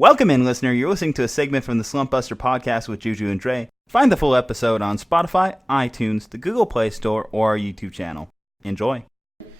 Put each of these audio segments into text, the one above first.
Welcome in, listener. You're listening to a segment from the Slumpbuster podcast with Ju-Ju and Dre. Find the full episode on Spotify, iTunes, the Google Play Store, or our YouTube channel. Enjoy.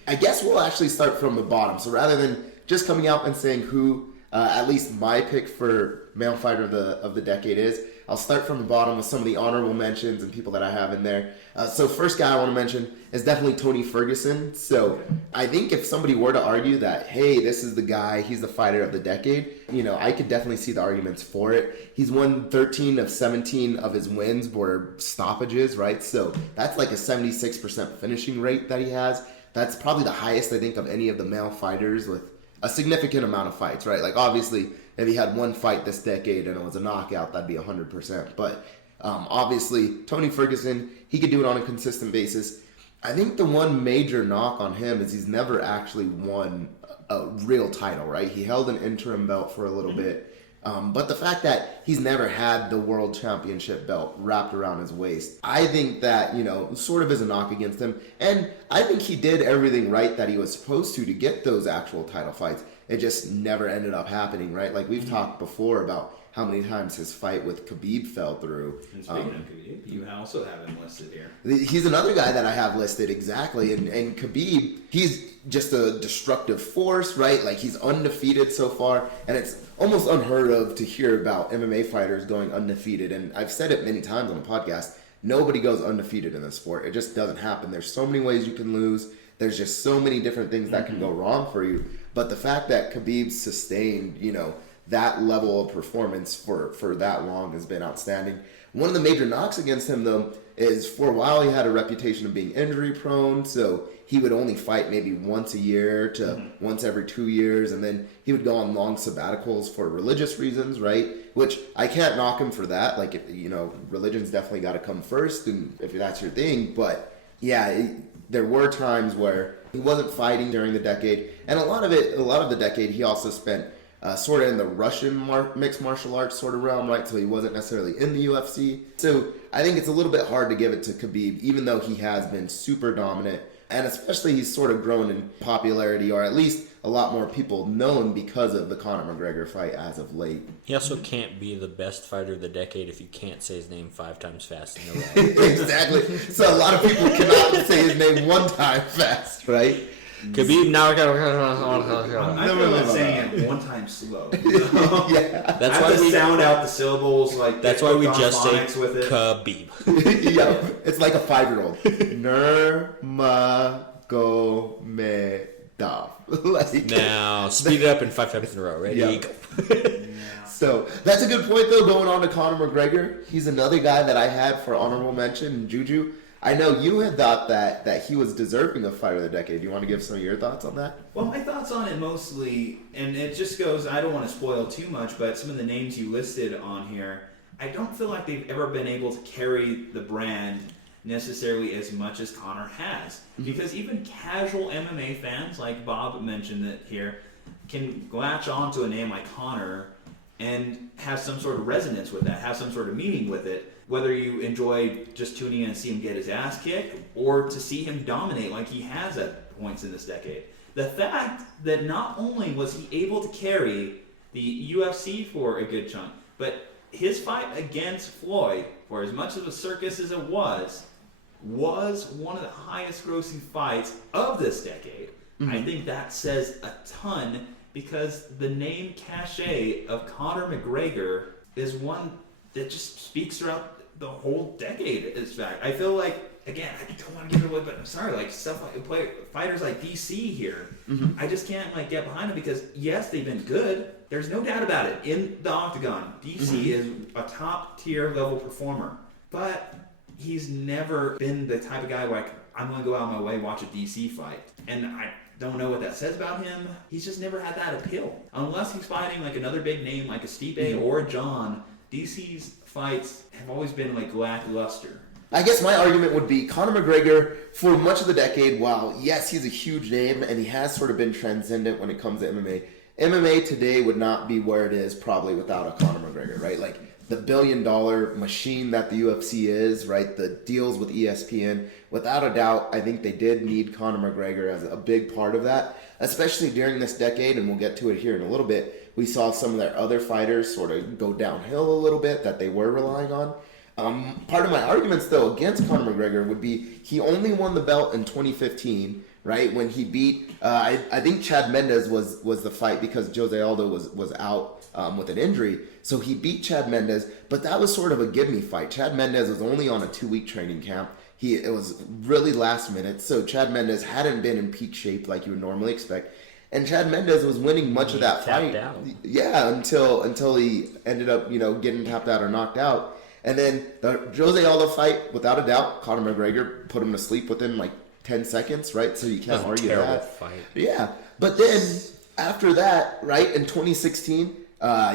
I guess we'll actually start from the bottom. So rather than just coming out and saying who, at least my pick for male fighter of the decade is, I'll start from the bottom with some of the honorable mentions and people that I have in there. So first guy I want to mention is definitely Tony Ferguson. So I think if somebody were to argue that, hey, this is the guy, he's the fighter of the decade, I could definitely see the arguments for it. He's won 13 of 17 of his wins were stoppages, right? So that's like a 76% finishing rate that he has. That's probably the highest, I think, of any of the male fighters with a significant amount of fights, right? Like, obviously, if he had one fight this decade and it was a knockout, that'd be 100%. But obviously, Tony Ferguson, he could do it on a consistent basis. I think the one major knock on him is he's never actually won a real title, right? He held an interim belt for a little bit. But the fact that he's never had the world championship belt wrapped around his waist, I think that, sort of is a knock against him. And I think he did everything right that he was supposed to get those actual title fights. It just never ended up happening, right? Like we've talked before about how many times his fight with Khabib fell through. And speaking of Khabib, you also have him listed here. He's another guy that I have listed, exactly. And Khabib, he's just a destructive force, right? Like he's undefeated so far. And it's almost unheard of to hear about MMA fighters going undefeated. And I've said it many times on the podcast, nobody goes undefeated in this sport. It just doesn't happen. There's so many ways you can lose. There's just so many different things that can go wrong for you. But the fact that Khabib sustained, that level of performance for that long has been outstanding. One of the major knocks against him, though, is for a while he had a reputation of being injury prone. So he would only fight maybe once a year to once every 2 years. And then he would go on long sabbaticals for religious reasons, right? Which I can't knock him for that. Like, if, religion's definitely got to come first, and if that's your thing. But yeah, there were times where he wasn't fighting during the decade. And a lot of the decade, he also spent sort of in the Russian mixed martial arts sort of realm, right? So he wasn't necessarily in the UFC. So I think it's a little bit hard to give it to Khabib, even though he has been super dominant. And especially he's sort of grown in popularity, or at least a lot more people know him because of the Conor McGregor fight as of late. He also can't be the best fighter of the decade if you can't say his name 5 times fast in a row. Exactly. So a lot of people cannot say his name one time fast, right? Khabib now. I'm never saying it one time slow. Yeah. That's why we sound out the syllables like. That's why we just say with it. Khabib. Yeah, it's like a 5-year-old. Nurmagomedov. Now speed it up in 5 times in a row. Ready? Yeah. Go. So that's a good point, though. Going on to Conor McGregor, he's another guy that I had for honorable mention. Ju-Ju, I know you had thought that he was deserving of fighter of the decade. Do you want to give some of your thoughts on that? Well, my thoughts on it mostly, and it just goes, I don't want to spoil too much, but some of the names you listed on here, I don't feel like they've ever been able to carry the brand necessarily as much as Conor has. Because even casual MMA fans, like Bob mentioned it here, can latch on to a name like Conor and have some sort of resonance with that, have some sort of meaning with it. Whether you enjoy just tuning in and see him get his ass kicked, or to see him dominate like he has at points in this decade. The fact that not only was he able to carry the UFC for a good chunk, but his fight against Floyd, for as much of a circus as it was one of the highest grossing fights of this decade. I think that says a ton, because the name cachet of Conor McGregor is one that just speaks throughout the whole decade. In fact, I feel like, again, I don't want to give it away, but I'm sorry, like stuff like fighters like DC here, I just can't get behind them, because yes, they've been good. There's no doubt about it. In the octagon, DC is a top tier level performer, but he's never been the type of guy where I'm going to go out of my way and watch a DC fight, and I don't know what that says about him. He's just never had that appeal, unless he's fighting like another big name like a Stipe or a Jon. DC's fights have always been lackluster. I guess my argument would be Conor McGregor, for much of the decade, while yes, he's a huge name and he has sort of been transcendent when it comes to MMA, MMA today would not be where it is probably without a Conor McGregor, right? Like the billion-dollar machine that the UFC is, right? The deals with ESPN, without a doubt, I think they did need Conor McGregor as a big part of that, especially during this decade, and we'll get to it here in a little bit. We saw some of their other fighters sort of go downhill a little bit that they were relying on. Part of my arguments, though, against Conor McGregor would be he only won the belt in 2015, right, when he beat, I think Chad Mendes was the fight because Jose Aldo was out with an injury. So he beat Chad Mendes, but that was sort of a give-me fight. Chad Mendes was only on a 2-week training camp. It was really last minute, so Chad Mendes hadn't been in peak shape like you would normally expect. And Chad Mendes was winning much of that fight. Out. Yeah, until he ended up, getting tapped out or knocked out. And then the Jose Aldo fight, without a doubt, Conor McGregor put him to sleep within like 10 seconds, right? So you can't argue that. Terrible fight. Yeah, but then after that, right, in 2016,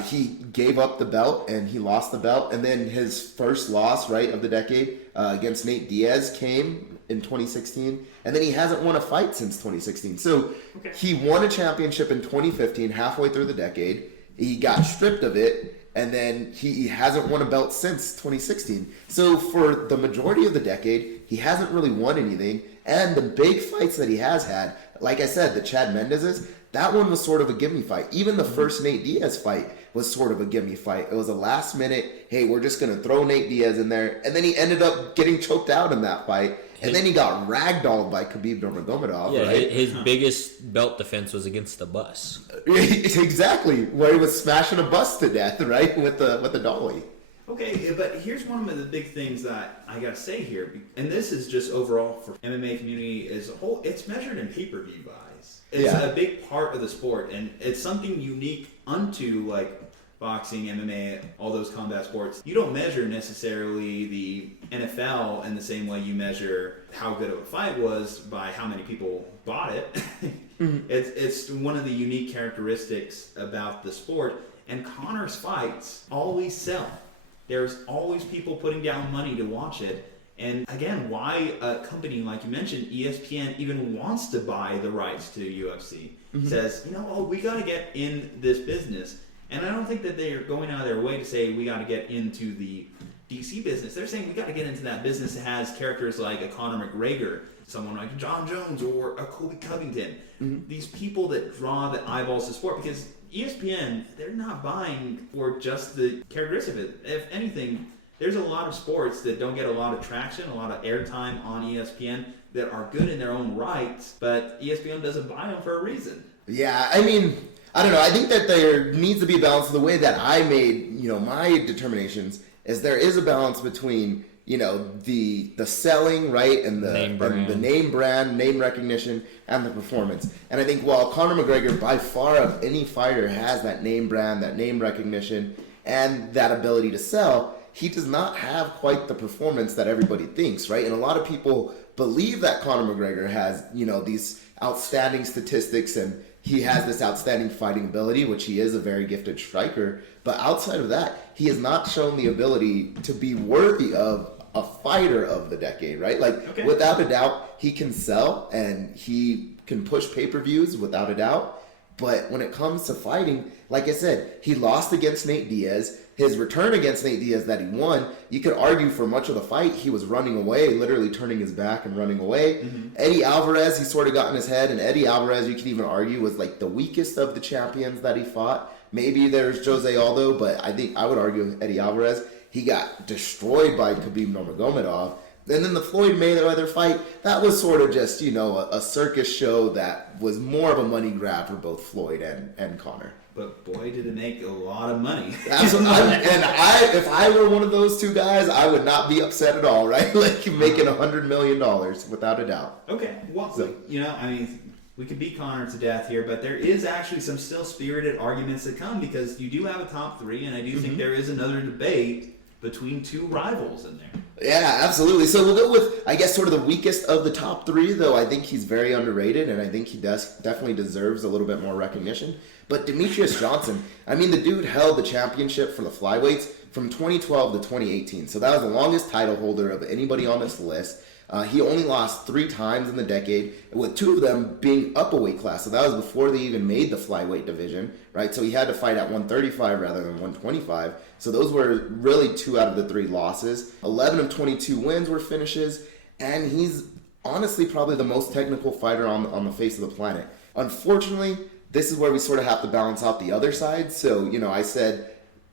he gave up the belt and he lost the belt. And then his first loss, right, of the decade against Nate Diaz came in 2016. And then he hasn't won a fight since 2016. So he won a championship in 2015, halfway through the decade. He got stripped of it. And then he hasn't won a belt since 2016. So for the majority of the decade, he hasn't really won anything. And the big fights that he has had, like I said, the Chad Mendes's, that one was sort of a gimme fight. Even the first Nate Diaz fight was sort of a gimme fight. It was a last minute, hey, we're just going to throw Nate Diaz in there. And then he ended up getting choked out in that fight. And then he got ragdolled by Khabib Nurmagomedov. Yeah, right? his biggest belt defense was against the bus. Exactly, where he was smashing a bus to death, right, with the dolly. Okay, but here's one of the big things that I gotta say here, and this is just overall for MMA community as a whole. It's measured in pay-per-view buys. It's a big part of the sport, and it's something unique unto like boxing, MMA, all those combat sports. You don't measure necessarily the NFL in the same way you measure how good of a fight was by how many people bought it. It's one of the unique characteristics about the sport, and Conor's fights always sell. There's always people putting down money to watch it. And again, why a company like you mentioned, ESPN, even wants to buy the rights to UFC. Says, we got to get in this business. And I don't think that they're going out of their way to say we got to get into the DC business. They're saying we got to get into that business that has characters like a Conor McGregor, someone like Jon Jones or a Colby Covington. These people that draw the eyeballs to sport, because ESPN, they're not buying for just the characteristics of it. If anything, there's a lot of sports that don't get a lot of traction, a lot of airtime on ESPN that are good in their own rights, but ESPN doesn't buy them for a reason. Yeah, I mean, I don't know. I think that there needs to be a balance. The way that I made, my determinations is there is a balance between, the selling, right, and the name brand, name recognition, and the performance. And I think while Conor McGregor, by far of any fighter, has that name brand, that name recognition, and that ability to sell, he does not have quite the performance that everybody thinks, right? And a lot of people believe that Conor McGregor has, these outstanding statistics and he has this outstanding fighting ability, which he is a very gifted striker. But outside of that, he has not shown the ability to be worthy of a fighter of the decade, right? Without a doubt, he can sell and he can push pay-per-views without a doubt. But when it comes to fighting, like I said, he lost against Nate Diaz. His return against Nate Diaz that he won, you could argue for much of the fight, he was running away, literally turning his back and running away. Eddie Alvarez, he sort of got in his head, and Eddie Alvarez, you could even argue, was like the weakest of the champions that he fought. Maybe there's Jose Aldo, but I think I would argue Eddie Alvarez. He got destroyed by Khabib Nurmagomedov. And then the Floyd Mayweather fight, that was sort of just, a circus show that was more of a money grab for both Floyd and Conor. But boy, did it make a lot of money. Absolutely. If I were one of those two guys, I would not be upset at all, right? Like making $100 million, without a doubt. Okay, well, we could beat Conor to death here, but there is actually some still spirited arguments that come because you do have a top three, and I do think there is another debate between two rivals in there. Yeah, absolutely. So we'll go with, I guess, sort of the weakest of the top three, though I think he's very underrated, and I think he definitely deserves a little bit more recognition. But Demetrius Johnson, the dude held the championship for the flyweights from 2012 to 2018. So that was the longest title holder of anybody on this list. He only lost 3 times in the decade, with 2 of them being up a weight class. So that was before they even made the flyweight division, right? So he had to fight at 135 rather than 125. So those were really 2 out of the 3 losses. 11 of 22 wins were finishes, and he's honestly probably the most technical fighter on the face of the planet. Unfortunately, this is where we sort of have to balance out the other side. So, I said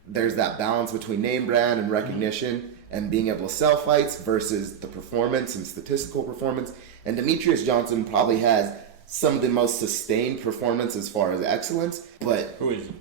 there's that balance between name brand and recognition and being able to sell fights versus the performance and statistical performance. And Demetrius Johnson probably has some of the most sustained performance as far as excellence. But Who is he?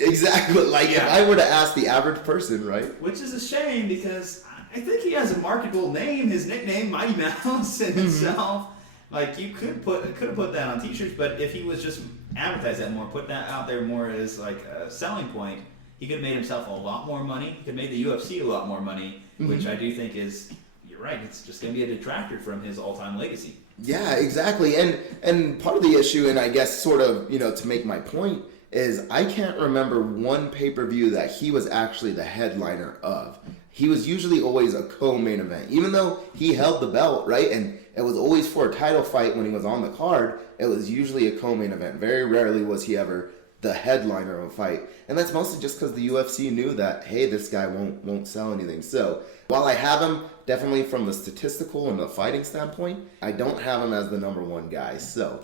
exactly, if I were to ask the average person, right? Which is a shame because I think he has a marketable name. His nickname, Mighty Mouse, in itself. Like, you could have put that on T-shirts, but if he was just advertise that more, put that out there more as like a selling point, he could have made himself a lot more money. He could have made the UFC a lot more money, which I do think is, you're right, it's just going to be a detractor from his all-time legacy. Yeah, exactly. And part of the issue, and I guess sort of, to make my point, is I can't remember one pay-per-view that he was actually the headliner of. He was usually always a co-main event. Even though he held the belt, right? And it was always for a title fight when he was on the card, it was usually a co-main event. Very rarely was he ever the headliner of a fight. And that's mostly just because the UFC knew that, hey, this guy won't sell anything. So while I have him definitely from the statistical and the fighting standpoint, I don't have him as the number one guy. So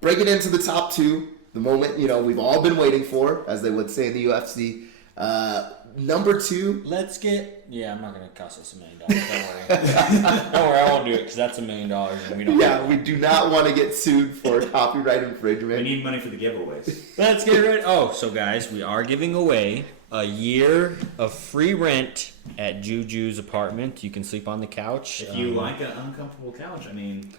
break it into the top two, the moment, we've all been waiting for, as they would say in the UFC. Number two. I'm not going to cost us $1 million. Don't worry. Don't worry, I won't do it because that's $1 million and we don't. Yeah, we do not want to get sued for copyright infringement. We need money for the giveaways. Let's get ready. So guys, we are giving away a year of free rent at Ju-Ju's apartment. You can sleep on the couch. If you like an uncomfortable couch, by all means.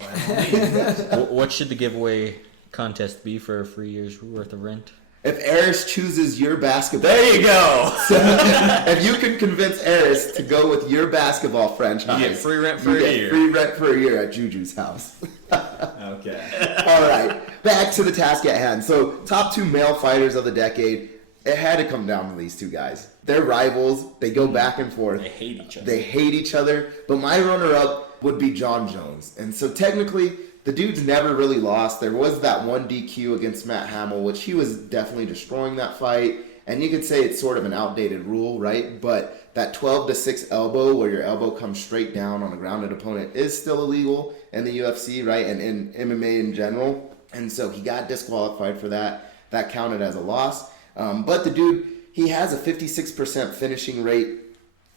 What should the giveaway contest be for a free year's worth of rent? If Aris chooses your basketball, There you go. So if you can convince Aris to go with your basketball franchise, You get free rent for a year. Free rent for a year at Ju-Ju's house. Okay. All right, back to the task at hand. So, top two male fighters of the decade. It had to come down to these two guys. They're rivals. They go back and forth. They hate each other. But my runner-up would be Jon Jones. And so technically, the dude's never really lost. There was that one DQ against Matt Hamill, which he was definitely destroying that fight. And you could say it's sort of an outdated rule, right? But that 12-6 elbow, where your elbow comes straight down on a grounded opponent, is still illegal in the UFC, right? And in MMA in general. And so he got disqualified for that. That counted as a loss. But the dude, he has a 56% finishing rate.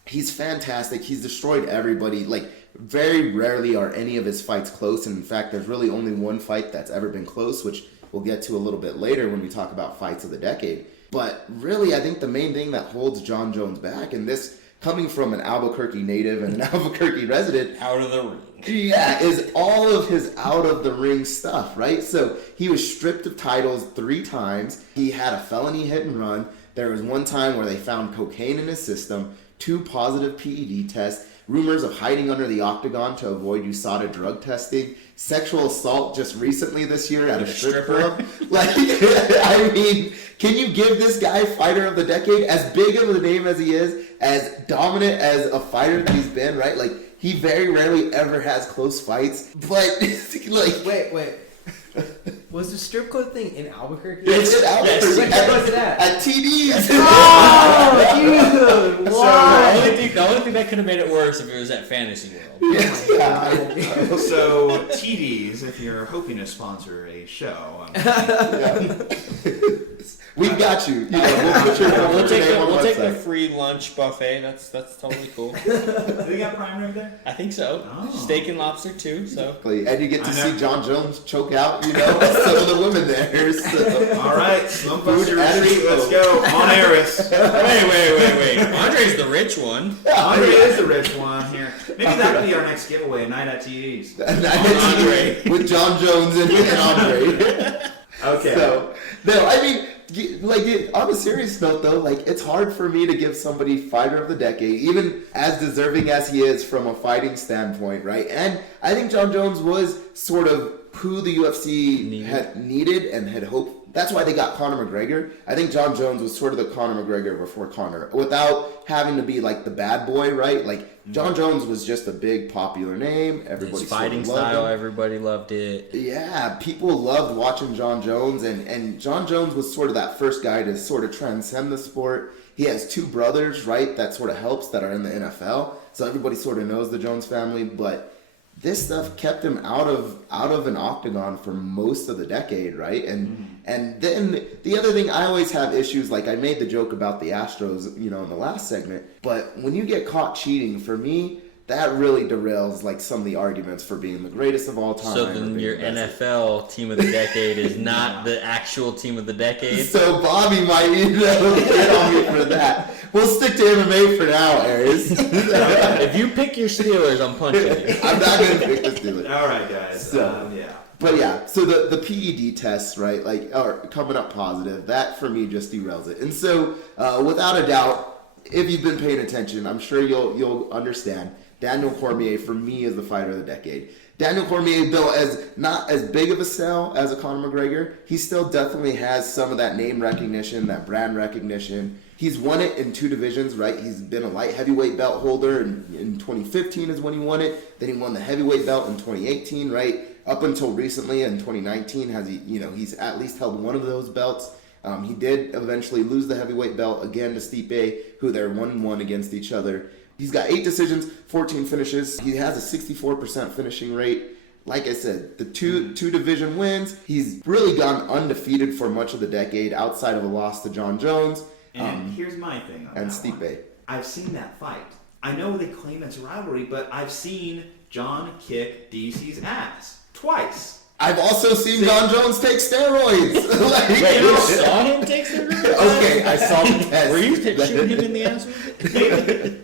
He's fantastic. He's destroyed everybody. Like, very rarely are any of his fights close. And in fact, there's really only one fight that's ever been close, which we'll get to a little bit later when we talk about fights of the decade. But really, I think the main thing that holds Jon Jones back, and this coming from an Albuquerque native and an Albuquerque resident, out of the ring. Yeah, is all of his out of the ring stuff, right? So he was stripped of titles 3 times. He had a felony hit and run. There was one time where they found cocaine in his system, 2 positive PED tests, rumors of hiding under the octagon to avoid USADA drug testing, sexual assault just recently this year at a strip club. Like, I mean, can you give this guy fighter of the decade? As big of a name as he is, as dominant as a fighter that he's been, right? Like, he very rarely ever has close fights, but like... Wait. Was the strip club thing in Albuquerque? It's in Albuquerque. Where was it at? At TD's. Oh, dude! Why? The only thing that could have made it worse if it was at Fantasy World. Yeah. So, TDs, if you're hoping to sponsor a show, We've got you. We'll take the free lunch buffet. That's totally cool. They got prime rib there? I think so. Oh. Steak and lobster too. So. And you get to see Jon Jones choke out, some of the women there. So. All right, Slumpbuster retreat. Let's go on Aris. Wait. Aundre's the rich one. Aundre is the rich one here. Maybe that could be our next giveaway, a night at TD's. Aundre. With Jon Jones and Aundre. Okay. So, no, I mean... on a serious note, though, it's hard for me to give somebody fighter of the decade, even as deserving as he is from a fighting standpoint, right? And I think Jon Jones was sort of who the UFC had needed and had hoped. That's why they got Conor McGregor. I think Jon Jones was sort of the Conor McGregor before Conor, without having to be the bad boy, right? Jon Jones was just a big popular name. Everybody His fighting style, everybody loved it. Yeah, people loved watching Jon Jones, and Jon Jones was sort of that first guy to sort of transcend the sport. He has 2 brothers, right, that sort of helps, that are in the NFL. So everybody sort of knows the Jones family, but this stuff kept him out of an octagon for most of the decade, right? And then the other thing, I always have issues, like I made the joke about the Astros, in the last segment, but when you get caught cheating, for me, that really derails like some of the arguments for being the greatest of all time. So then your NFL team of the decade is not the actual team of the decade? So Bobby might get on me for that. We'll stick to MMA for now, Aris. If you pick your Steelers, I'm punching you. I'm not going to pick the Steelers. All right, guys. Yeah. But yeah, so the PED tests, right, like, are coming up positive. That, for me, just derails it. And so, without a doubt, if you've been paying attention, I'm sure you'll understand, Daniel Cormier, for me, is the fighter of the decade. Daniel Cormier, though, as not as big of a sell as a Conor McGregor, he still definitely has some of that name recognition, that brand recognition. He's won it in 2 divisions, right? He's been a light heavyweight belt holder, and in 2015 is when he won it. Then he won the heavyweight belt in 2018, right? Up until recently in 2019, he's at least held one of those belts. He did eventually lose the heavyweight belt again to Stipe, who they're 1-1 against each other. He's got 8 decisions, 14 finishes. He has a 64% finishing rate. Like I said, the two division wins. He's really gone undefeated for much of the decade outside of a loss to Jon Jones. And here's my thing on and that Stipe. one. I've seen that fight. I know they claim it's a rivalry, but I've seen Jon kick DC's ass twice. I've also seen Jon Jones take steroids. Wait, you saw him take steroids? Okay, I saw the test. Were you shooting him in the ass with it?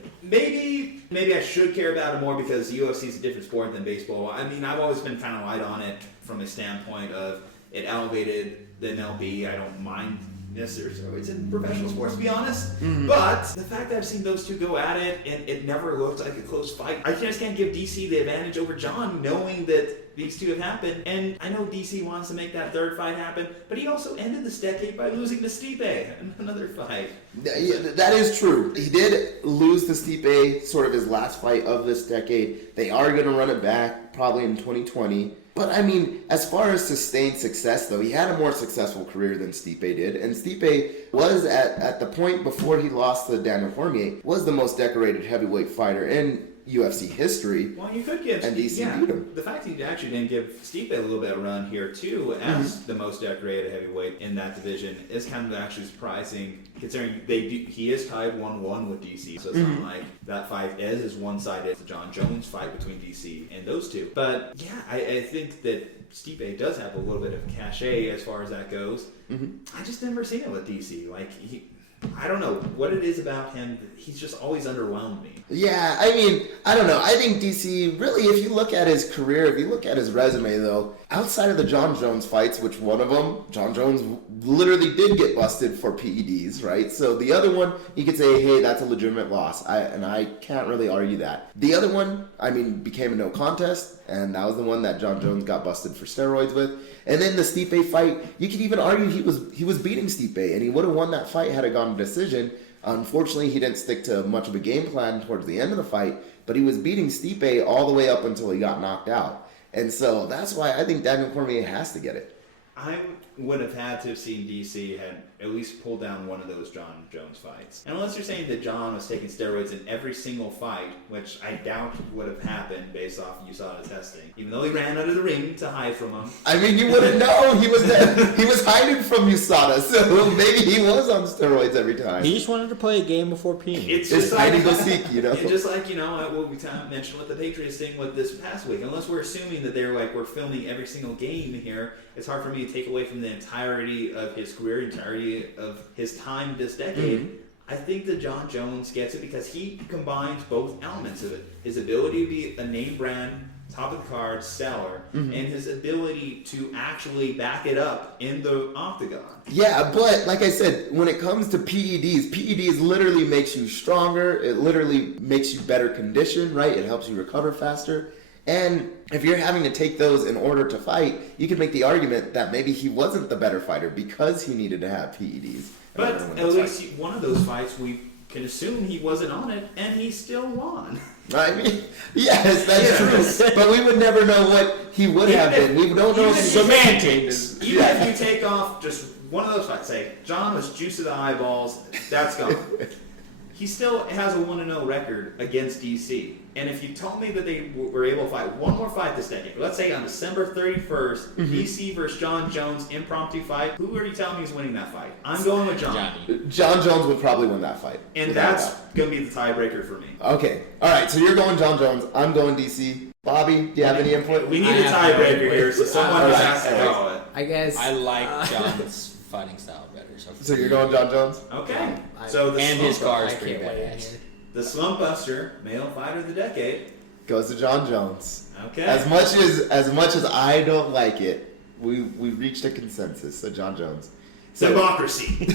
Maybe I should care about it more because UFC is a different sport than baseball. I mean, I've always been kind of light on it from a standpoint of it elevated the MLB. I don't mind necessarily it's in professional sports, to be honest. Mm-hmm. But the fact that I've seen those two go at it and it never looked like a close fight, I just can't give DC the advantage over Jon, knowing that these two have happened. And I know DC wants to make that third fight happen, but he also ended this decade by losing to Stipe in another fight. Yeah, that is true. He did lose to Stipe, sort of his last fight of this decade. They are going to run it back probably in 2020. But, I mean, as far as sustained success, though, he had a more successful career than Stipe did. And Stipe was, at the point before he lost to Daniel Cormier, was the most decorated heavyweight fighter in UFC history. Well, you could give and DC beat him. The fact that you actually didn't give Stipe a little bit of run here, too, as the most decorated heavyweight in that division is kind of actually surprising, considering he is tied 1-1 with DC. So it's not like that fight is as one-sided as the Jon Jones fight between DC and those two. But, yeah, I think that Stipe does have a little bit of cachet as far as that goes. I just never seen it with DC. Like, I don't know what it is about him. He's just always underwhelmed me. Yeah, I mean, I don't know. I think DC, really, if you look at his career, if you look at his resume, though, outside of the Jon Jones fights, which one of them, Jon Jones literally did get busted for PEDs, right? So the other one, you could say, hey, that's a legitimate loss. And I can't really argue that. The other one, I mean, became a no contest, and that was the one that Jon Jones got busted for steroids with. And then the Stipe fight, you could even argue he was beating Stipe, and he would have won that fight had it gone to decision. Unfortunately, he didn't stick to much of a game plan towards the end of the fight, but he was beating Stipe all the way up until he got knocked out. And so that's why I think Daniel Cormier has to get it. I would have had to have seen DC had at least pulled down one of those Jon Jones fights. And unless you're saying that Jon was taking steroids in every single fight, which I doubt would have happened based off USADA testing, even though he ran out of the ring to hide from him. I mean, you wouldn't know. He was hiding from USADA, so maybe he was on steroids every time. He just wanted to play a game before peeing. It's just hide and go seek, It's just like, what we mentioned with the Patriots thing with this past week. Unless we're assuming that they're like, we're filming every single game here, it's hard for me to take away from the entirety of his career, entirety of his time this decade. I think that Jon Jones gets it because he combines both elements of it. His ability to be a name brand, top of the card seller, and his ability to actually back it up in the octagon. Yeah, but like I said, when it comes to PEDs literally makes you stronger. It literally makes you better conditioned, right? It helps you recover faster. And if you're having to take those in order to fight, you could make the argument that maybe he wasn't the better fighter because he needed to have PEDs. But at least one of those fights, we can assume he wasn't on it, and he still won. I mean, yes, that's true. But we would never know what he would have been. We don't know semantics. Even if you take off just one of those fights, say Jon was juice to the eyeballs, that's gone. he still has a 1-0 record against DC. And if you told me that they were able to fight one more fight this decade, let's say on December 31st, DC versus Jon Jones impromptu fight, who are you telling me is winning that fight? I'm going with Jon. Jon Jones would probably win that fight. And that's going to be the tiebreaker for me. Okay. All right. So you're going Jon Jones. I'm going DC. Bobby, do you have any input? We need a tiebreaker here, so someone just has to call it. I guess. I like Jon's fighting style better. So you're going Jon Jones? Okay. So the and his car is pretty can't wait in badass. here. The Slumpbuster Male Fighter of the Decade goes to Jon Jones. Okay. As much as I don't like it, we reached a consensus. So Jon Jones. So, democracy.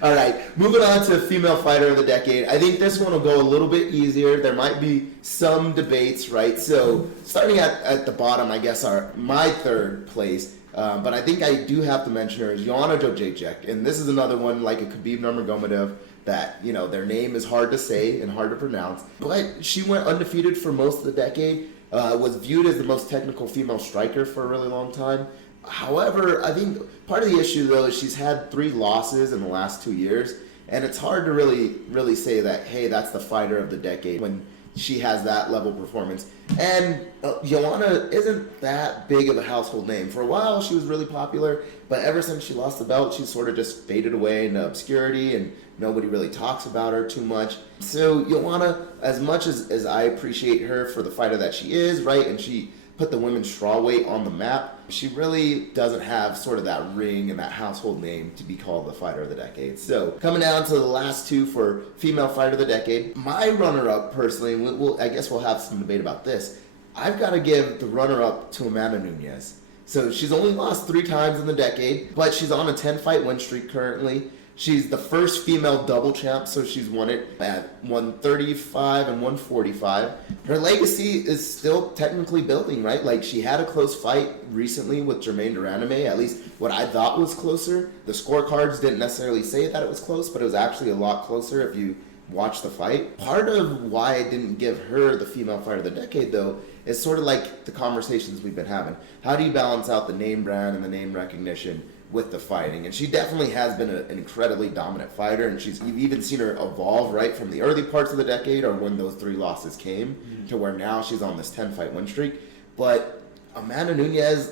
all right, moving on to female fighter of the decade. I think this one will go a little bit easier. There might be some debates, right? So starting at the bottom, I guess my third place. But I think I do have to mention her is Joanna Jędrzejczyk, and this is another one like a Khabib Nurmagomedov that their name is hard to say and hard to pronounce. But she went undefeated for most of the decade. Was viewed as the most technical female striker for a really long time. However, I think part of the issue though is she's had 3 losses in the last 2 years, and it's hard to really say that hey, that's the fighter of the decade when she has that level of performance. And Joanna isn't that big of a household name. For a while, she was really popular, but ever since she lost the belt, she sort of just faded away into obscurity, and nobody really talks about her too much. So Joanna, as much as I appreciate her for the fighter that she is, right, and she put the women's strawweight on the map, she really doesn't have sort of that ring and that household name to be called the fighter of the decade. So coming down to the last 2 for female fighter of the decade, my runner-up personally, I guess we'll have some debate about this. I've got to give the runner-up to Amanda Nunes. So she's only lost 3 times in the decade, but she's on a 10-fight win streak currently. She's the first female double champ, so she's won it at 135 and 145. Her legacy is still technically building, right? Like, she had a close fight recently with Germaine de Randamie, at least what I thought was closer. The scorecards didn't necessarily say that it was close, but it was actually a lot closer if you watch the fight. Part of why I didn't give her the female fighter of the decade, though, is sort of like the conversations we've been having. How do you balance out the name brand and the name recognition with the fighting? And she definitely has been an incredibly dominant fighter, and you've even seen her evolve right from the early parts of the decade, or when those 3 losses came, to where now she's on this 10-fight win streak. But Amanda Nunes,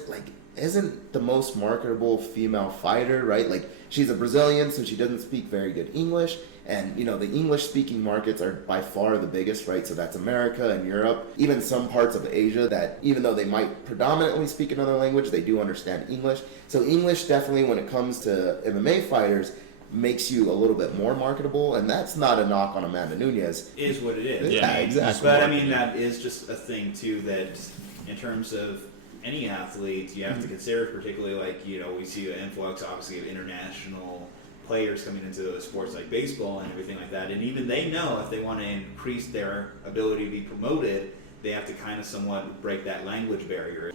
isn't the most marketable female fighter, right? Like, she's a Brazilian, so she doesn't speak very good English. And, the English-speaking markets are by far the biggest, right? So that's America and Europe, even some parts of Asia that, even though they might predominantly speak another language, they do understand English. So English definitely, when it comes to MMA fighters, makes you a little bit more marketable, and that's not a knock on Amanda Nunes. Is what it is. Yeah, exactly. But, I mean, that is just a thing, too, that in terms of any athlete, you have to consider, particularly, we see an influx, obviously, of international players coming into sports like baseball and everything like that, and even they know if they want to increase their ability to be promoted, they have to kind of somewhat break that language barrier.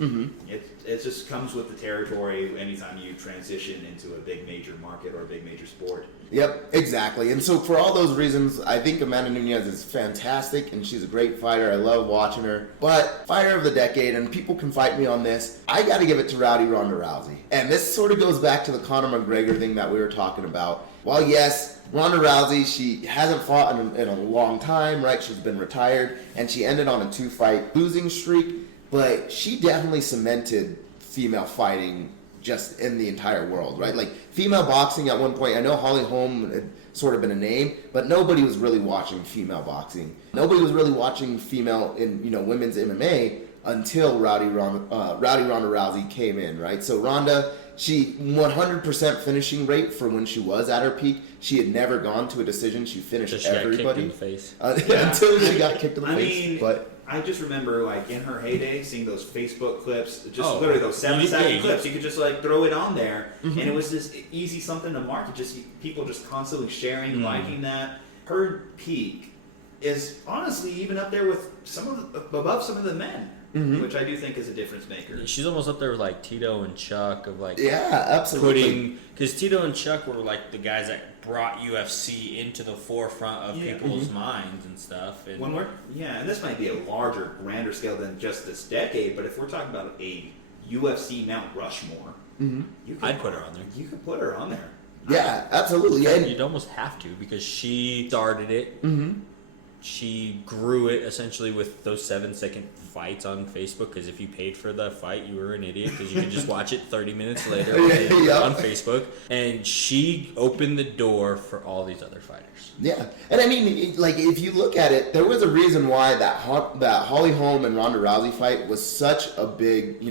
It just comes with the territory anytime you transition into a big major market or a big major sport. Yep, exactly. And so for all those reasons, I think Amanda Nunes is fantastic, and she's a great fighter. I love watching her. But fighter of the decade, and people can fight me on this, I got to give it to Ronda Rousey. And this sort of goes back to the Conor McGregor thing that we were talking about. While yes, Ronda Rousey, she hasn't fought in a long time, right? She's been retired, and she ended on a 2-fight losing streak. But she definitely cemented female fighting just in the entire world, right? Like, female boxing at one point, I know Holly Holm had sort of been a name, but nobody was really watching female boxing. Nobody was really watching female in, women's MMA until Rowdy Ronda Rousey came in, right? So Ronda, she 100% finishing rate for when she was at her peak. She had never gone to a decision. She finished everybody. Got kicked in the face. Until she got kicked in the face. Mean, but I just remember, in her heyday, seeing those Facebook clips, literally those 7-second clips. You could just, throw it on there, and it was just easy something to market. Just people just constantly sharing, liking that. Her peak is honestly even up there with above some of the men, which I do think is a difference maker. She's almost up there with, Tito and Chuck of, yeah, absolutely. Because Tito and Chuck were, the guys that brought UFC into the forefront of people's minds and stuff. And and this might be a larger, grander scale than just this decade, but if we're talking about a UFC Mount Rushmore, I'd put her on there. You could put her on there. Yeah, absolutely. And You'd almost have to because she started it. Mhm. She grew it essentially with those 7-second fights on Facebook. Because if you paid for the fight, you were an idiot because you could just watch it 30 minutes later Yeah. on Facebook. And she opened the door for all these other fighters. Yeah, and I mean, like, if you look at it, there was a reason why that Holly Holm and Ronda Rousey fight was such a big,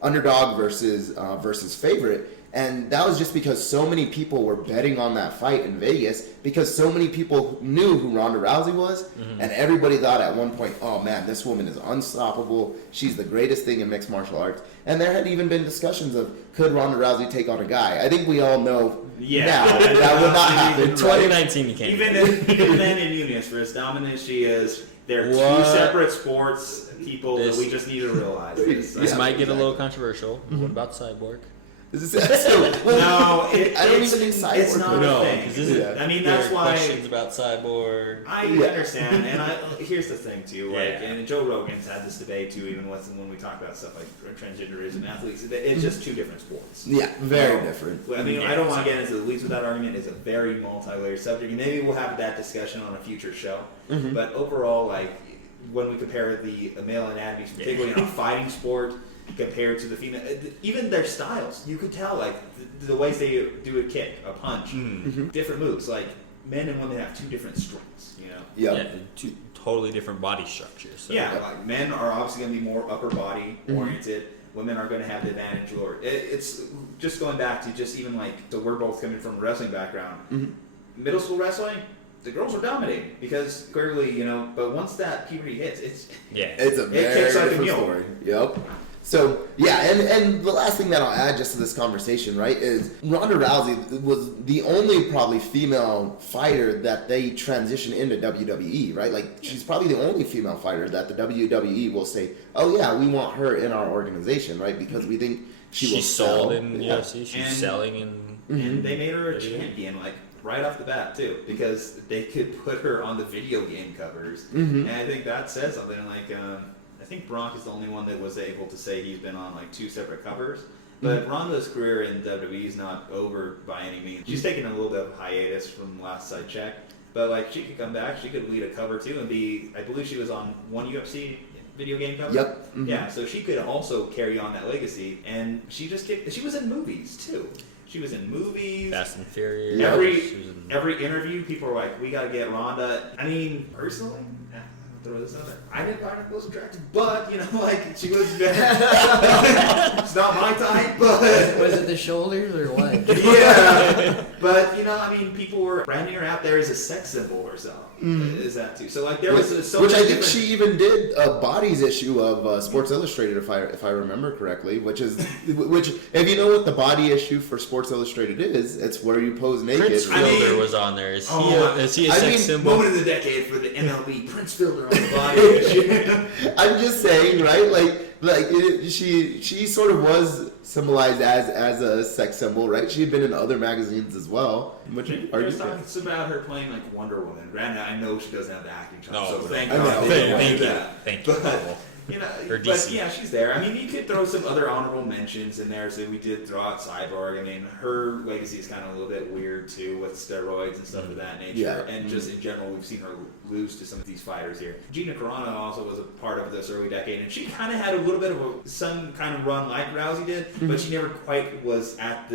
underdog versus favorite. And that was just because so many people were betting on that fight in Vegas because so many people knew who Ronda Rousey was, and everybody thought at one point, oh man, this woman is unstoppable. She's the greatest thing in mixed martial arts. And there had even been discussions of, could Ronda Rousey take on a guy? I think we all know now that would not happen. In 2019, you can't. Even then in Eunice, for as dominant she is, they're two separate sports people that we just need to realize. This might get a little controversial. What about Cyborg? No, I don't even think Cyborg. It's not a thing. I mean, that's why questions about Cyborg. I understand, and here's the thing too. And Joe Rogan's had this debate too. Even when we talk about stuff like transgenderism, athletes, it's just two different sports. Yeah, very different. I mean, I don't want to get into the weeds with that argument. It's a very multi-layered subject, and maybe we'll have that discussion on a future show. But overall, like when we compare the male anatomies, particularly in a fighting sport, compared to the female, even their styles, you could tell like the ways they do a kick, a punch, different moves. Like men and women have two different strengths, Yeah, two totally different body structures. So. Yeah, like men are obviously going to be more upper body oriented. Women are going to have the advantage lower. It's just going back to just even like, so we're both coming from a wrestling background. Middle school wrestling, the girls are dominating because clearly, but once that puberty hits, it's a very different story. Yep. So, yeah, and the last thing that I'll add just to this conversation, right, is Ronda Rousey was the only probably female fighter that they transitioned into WWE, right? Like, she's probably the only female fighter that the WWE will say, oh, yeah, we want her in our organization, right? Because we think she will sell. She's sold in UFC. She's selling in... And they made her a champion, like, right off the bat, too, because they could put her on the video game covers. And I think that says something like... I think Brock is the only one that was able to say he's been on like 2 separate covers. But Ronda's career in WWE is not over by any means. She's taken a little bit of hiatus from last I checked. But like she could come back, she could lead a cover too and be, I believe she was on one UFC video game cover. Yep. Yeah, so she could also carry on that legacy. And she was in movies too. She was in movies. Fast and Furious. Every interview, people were like, we got to get Ronda. I mean, personally, throw this out there. I didn't find her most attractive, but like she was. It's not my type, but was it the shoulders or what? Yeah, but I mean, people were branding her out there as a sex symbol or so. Is that too? So like there was which I think she even did a bodies issue of Sports Illustrated, if I remember correctly. Which if you know what the body issue for Sports Illustrated is, it's where you pose naked. Prince Fielder was on there. Is he a sex symbol? Moment of the decade for the MLB. Prince Fielder on the body issue. I'm just saying, right? She sort of was symbolized as a sex symbol, right? She had been in other magazines as well. There's talks about her playing like Wonder Woman. Granted, I know she doesn't have the acting chops, so thank you. But yeah, she's there. I mean, you could throw some other honorable mentions in there. So we did throw out Cyborg. I mean, her legacy is kind of a little bit weird too with steroids and stuff of that nature. Yeah. And just in general, we've seen her lose to some of these fighters here. Gina Carano also was a part of this early decade, and she kind of had a little bit of some kind of run like Rousey did, but she never quite was at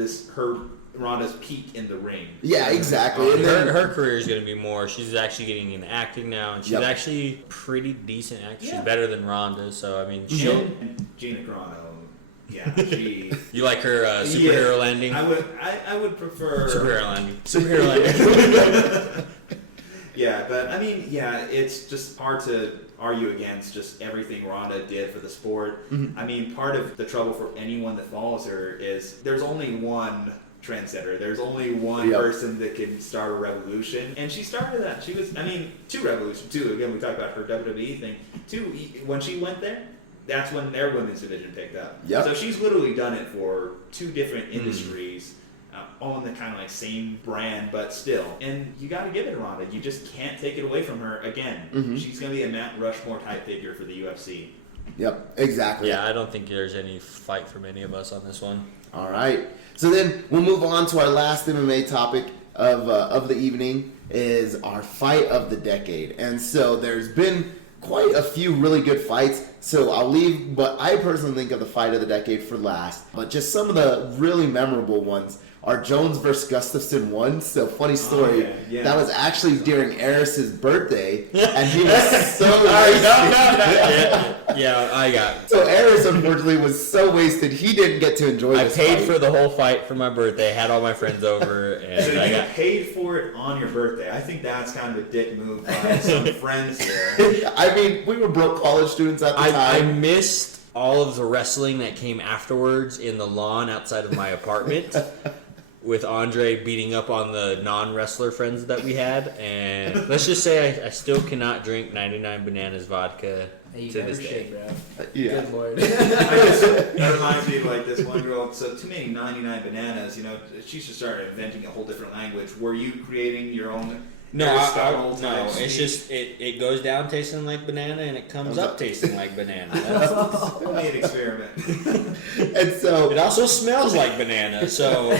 Ronda's peak in the ring. Yeah, exactly. Her career is going to be more. She's actually getting into acting now, and she's actually pretty decent actor. She's better than Ronda, so I mean, she'll. Gina Carano, yeah, she. You like her superhero landing? I would prefer superhero landing. Yeah, but I mean, it's just hard to argue against just everything Ronda did for the sport. I mean, part of the trouble for anyone that follows her is there's only one trendsetter. There's only one person that can start a revolution, and she started that. She was, two revolutions. Two, again, we talked about her WWE thing. Two, when she went there, that's when their women's division picked up. Yep. So she's literally done it for 2 different industries. All in the kind of like same brand, but still. And you got to give it to Ronda. You just can't take it away from her again. She's going to be a Mount Rushmore type figure for the UFC. Yep, exactly. Yeah, I don't think there's any fight from any of us on this one. All right. So then we'll move on to our last MMA topic of the evening is our fight of the decade. And so there's been quite a few really good fights. So I'll leave, but I personally think of the fight of the decade for last. But just some of the really memorable ones are Jones versus Gustafsson 1. So funny story. Yeah. That was actually during Aris's birthday, and he was so Yeah, I got. So Aris unfortunately was so wasted he didn't get to enjoy I this paid fight. for the whole fight for my birthday. Had all my friends over, and So I you got. paid for it on your birthday. I think that's kind of a dick move by some friends here. I mean, we were broke college students at the I time. missed all of the wrestling that came afterwards in the lawn outside of my apartment with Aundre beating up on the non-wrestler friends that we had. And let's just say I still cannot drink 99 Bananas vodka Hey, you to never this day. should, bro. Yeah. Good lord. That reminds me of like this one girl. So too many 99 bananas. You know, she should start inventing a whole different language. Were you creating your own? No, Aristotle no, type it's speech? just it goes down tasting like banana and it comes up tasting like banana. It'll be an experiment. And so It also smells like banana. So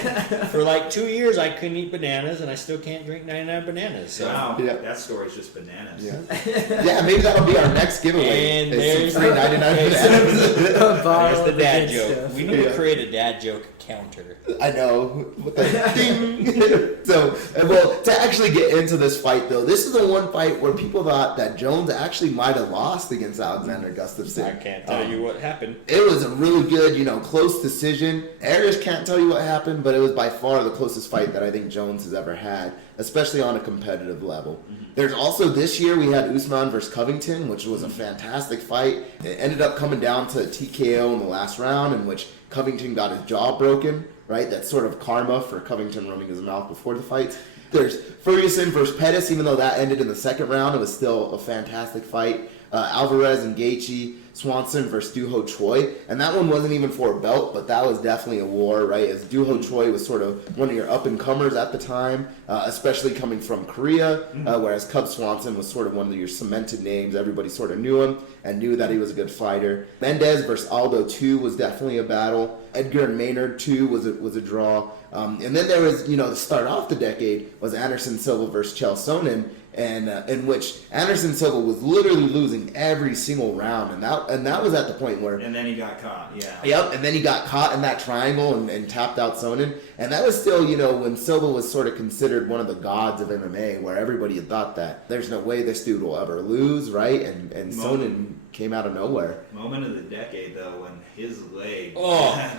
for like 2 years I couldn't eat bananas and I still can't drink 99 bananas. So Wow, Yeah. that story's just bananas. yeah, maybe that'll be our next giveaway. And It's there's some free 99 bananas. there's the dad good joke. stuff. We need Yeah. to create a dad joke counter. I know. With the ding. So, well, to actually get into this fight, though, this is the one fight where people thought that Jones actually might have lost against Alexander Gustafsson. I can't tell you what happened. It was a really good, close decision. Aris can't tell you what happened, but it was by far the closest fight that I think Jones has ever had, especially on a competitive level. There's also this year we had Usman versus Covington, which was a fantastic fight. It ended up coming down to a TKO in the last round, in which Covington got his jaw broken, right? That's sort of karma for Covington running his mouth before the fight. There's Ferguson versus Pettis, even though that ended in the second round, it was still a fantastic fight. Alvarez and Gaethje, Swanson versus Duho Choi, and that one wasn't even for a belt, but that was definitely a war, right? As Duho Choi was sort of one of your up-and-comers at the time, especially coming from Korea, whereas Cub Swanson was sort of one of your cemented names. Everybody sort of knew him and knew that he was a good fighter. Mendez versus Aldo 2 was definitely a battle. Edgar and Maynard 2 was a draw. And then there was, to start off the decade, was Anderson Silva versus Chael Sonnen, and in which Anderson Silva was literally losing every single round, and that was at the point where. And then he got caught. Yeah. Yep, and then he got caught in that triangle and tapped out Sonnen, and that was still, when Silva was sort of considered one of the gods of MMA, where everybody had thought that there's no way this dude will ever lose, right? And Sonnen came out of nowhere. Moment of the decade though, when his leg. I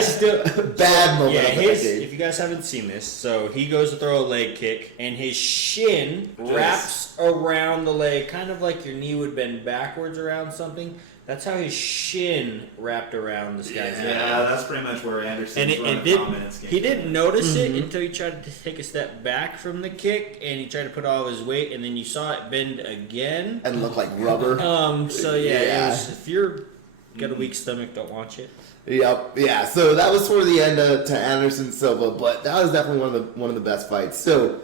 still Bad moment Yeah, of the his, decade. if you guys haven't seen this, so he goes to throw a leg kick, and his shin wraps around the leg, kind of like your knee would bend backwards around something. That's how his shin wrapped around this guy's leg. Yeah, that's pretty much where Anderson's And run of he dominance came didn't from. notice it until he tried to take a step back from the kick, and he tried to put all of his weight, and then you saw it bend again. And look like rubber. So yeah, Yeah. It was, if you're got a weak stomach, don't watch it. Yep, yeah. So that was sort of the end to Anderson Silva, but that was definitely one of the best fights. So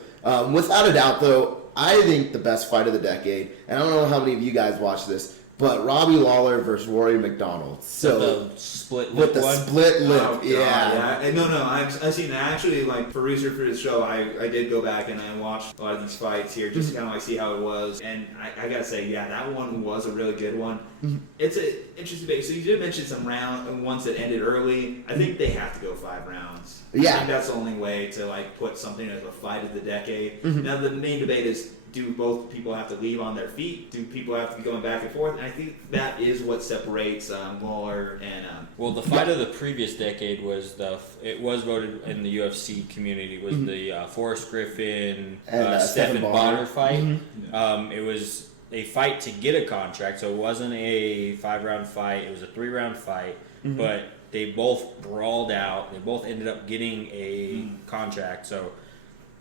without a doubt, though, I think the best fight of the decade. And I don't know how many of you guys watched this, but Robbie Lawler versus Rory McDonald. So The split lip with the one. split lip, Oh, God, yeah. No, I've seen that. Actually, like, for research for this show, I did go back and I watched a lot of these fights here just to kind of like see how it was. And I gotta say, yeah, that one was a really good one. It's an interesting debate. So you did mention some ones that ended early. I think they have to go 5 rounds. Yeah. I think that's the only way to like put something as a fight of the decade. Now the main debate is, do both people have to leave on their feet? Do people have to be going back and forth? And I think that is what separates Lawler and. Well, the fight of the previous decade was it was voted in the UFC community was the Forrest Griffin And, Stephen Stephen Bonner Bonner. fight. It was a fight to get a contract, so it wasn't a 5-round fight. It was a 3-round fight, but they both brawled out. They both ended up getting a contract, so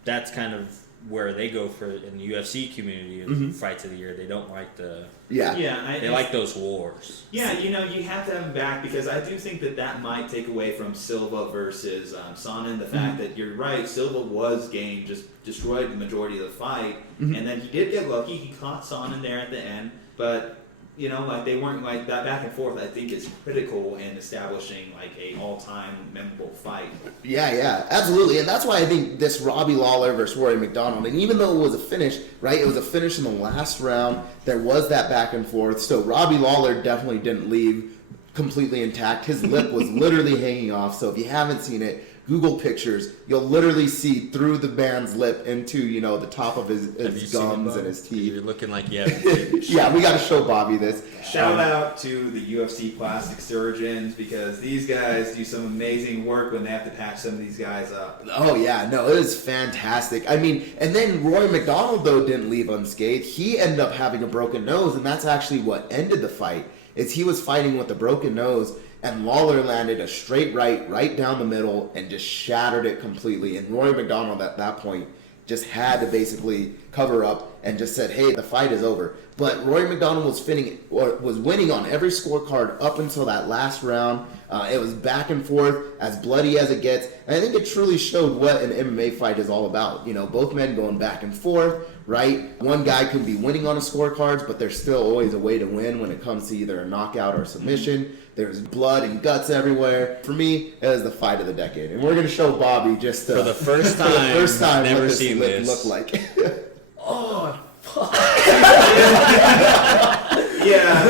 that's kind of where they go for in the UFC community of fights of the year. They don't like they like those wars. Yeah, you have to have him back because I do think that might take away from Silva versus Sonnen. The fact that you're right, Silva was game, just destroyed the majority of the fight, and then he did get lucky. He caught Sonnen there at the end, but like they weren't like that back and forth. I think is critical in establishing like a all-time memorable fight. Yeah, absolutely, and that's why I think this Robbie Lawler versus Rory McDonald, and even though it was a finish, right? It was a finish in the last round. There was that back and forth, so Robbie Lawler definitely didn't leave completely intact. His lip was literally hanging off. So if you haven't seen it, Google pictures. You'll literally see through the man's lip into the top of his gums and his teeth. You're looking like you have. Yeah, we got to show Bobby this. Shout out to the UFC plastic surgeons because these guys do some amazing work when they have to patch some of these guys up. Oh yeah, no, it was fantastic. I mean, and then Roy McDonald though didn't leave unscathed. He ended up having a broken nose, and that's actually what ended the fight. Is he was fighting with a broken nose, and Lawler landed a straight right down the middle, and just shattered it completely. And Roy McDonald at that point just had to basically cover up and just said, "Hey, the fight is over." But Roy McDonald was winning on every scorecard up until that last round. It was back and forth, as bloody as it gets. And I think it truly showed what an MMA fight is all about. Both men going back and forth, right? One guy could be winning on the scorecards, but there's still always a way to win when it comes to either a knockout or submission. There's blood and guts everywhere. For me, it was the fight of the decade. And we're going to show Bobby just for the first time, never what this seen lip this look like. Oh, fuck. Yeah,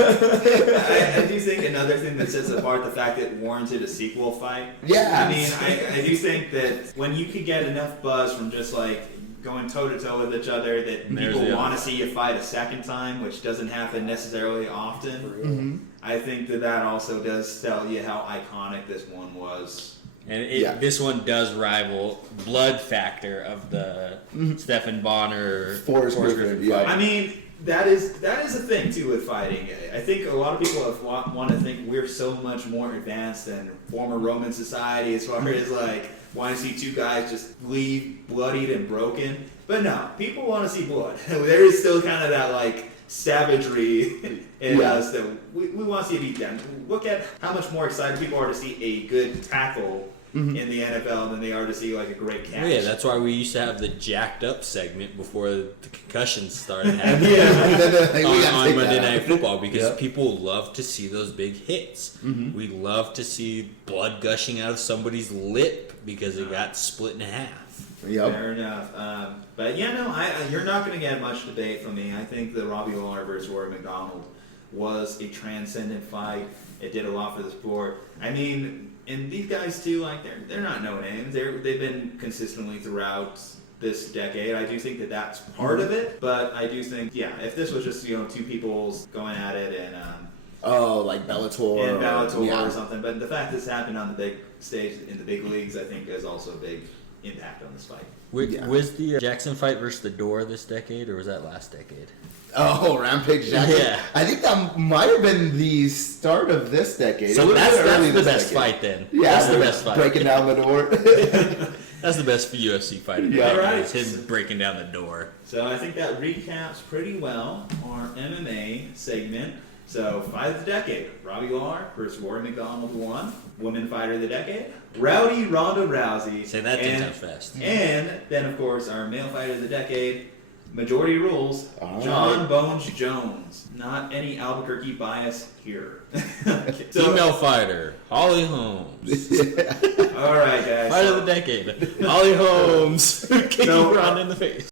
I do think another thing that sets apart the fact that it warranted a sequel fight. Yeah. I mean, I do think that when you could get enough buzz from just like going toe to toe with each other, that people want to see you fight a second time, which doesn't happen necessarily often. Mm-hmm. I think that also does tell you how iconic this one was. And this one does rival blood factor of the Stephan Bonner Forrest Griffin fight. I mean, that is a thing too with fighting. I think a lot of people want to think we're so much more advanced than former Roman society as far as like want to see two guys just leave bloodied and broken. But no, people want to see blood. There is still kind of that like savagery in us that we want to see a beat down. Look at how much more excited people are to see a good tackle in the NFL than they are to see like a great catch. Oh, yeah, that's why we used to have the jacked up segment before the concussions started happening on Monday Night Football because people love to see those big hits. We love to see blood gushing out of somebody's lip because it got split in half. Yep. Fair enough. But yeah, no, you're not going to get much debate from me. I think the Robbie Lawler versus Rory McDonald was a transcendent fight. It did a lot for the sport. I mean, and these guys too, like they're not no names. They've been consistently throughout this decade. I do think that that's part of it, but I do think if this was just two people going at it and like Bellator or something, but the fact this happened on the big stage in the big leagues, I think is also a big impact on this fight. Was the Jackson fight versus the Door this decade, or was that last decade? Oh, Rampage Jackson. Yeah. I think that might have been the start of this decade. So that's the best fight then. Yeah, that's the best fight. Breaking down the door. That's the best UFC fight of the decade. Right. It's him breaking down the door. So I think that recaps pretty well our MMA segment. So, fight of the decade, Robbie Lawler versus Rory McDonald won. Women fighter of the decade, Rowdy Ronda Rousey. Say that 10 times fast. And then, of course, our male fighter of the decade, majority rules, Jon Bones Jones. Not any Albuquerque bias here. Female fighter, Holly Holmes. All right, guys. Fight of the decade, Holly Holmes. Kicking Ronda in the face.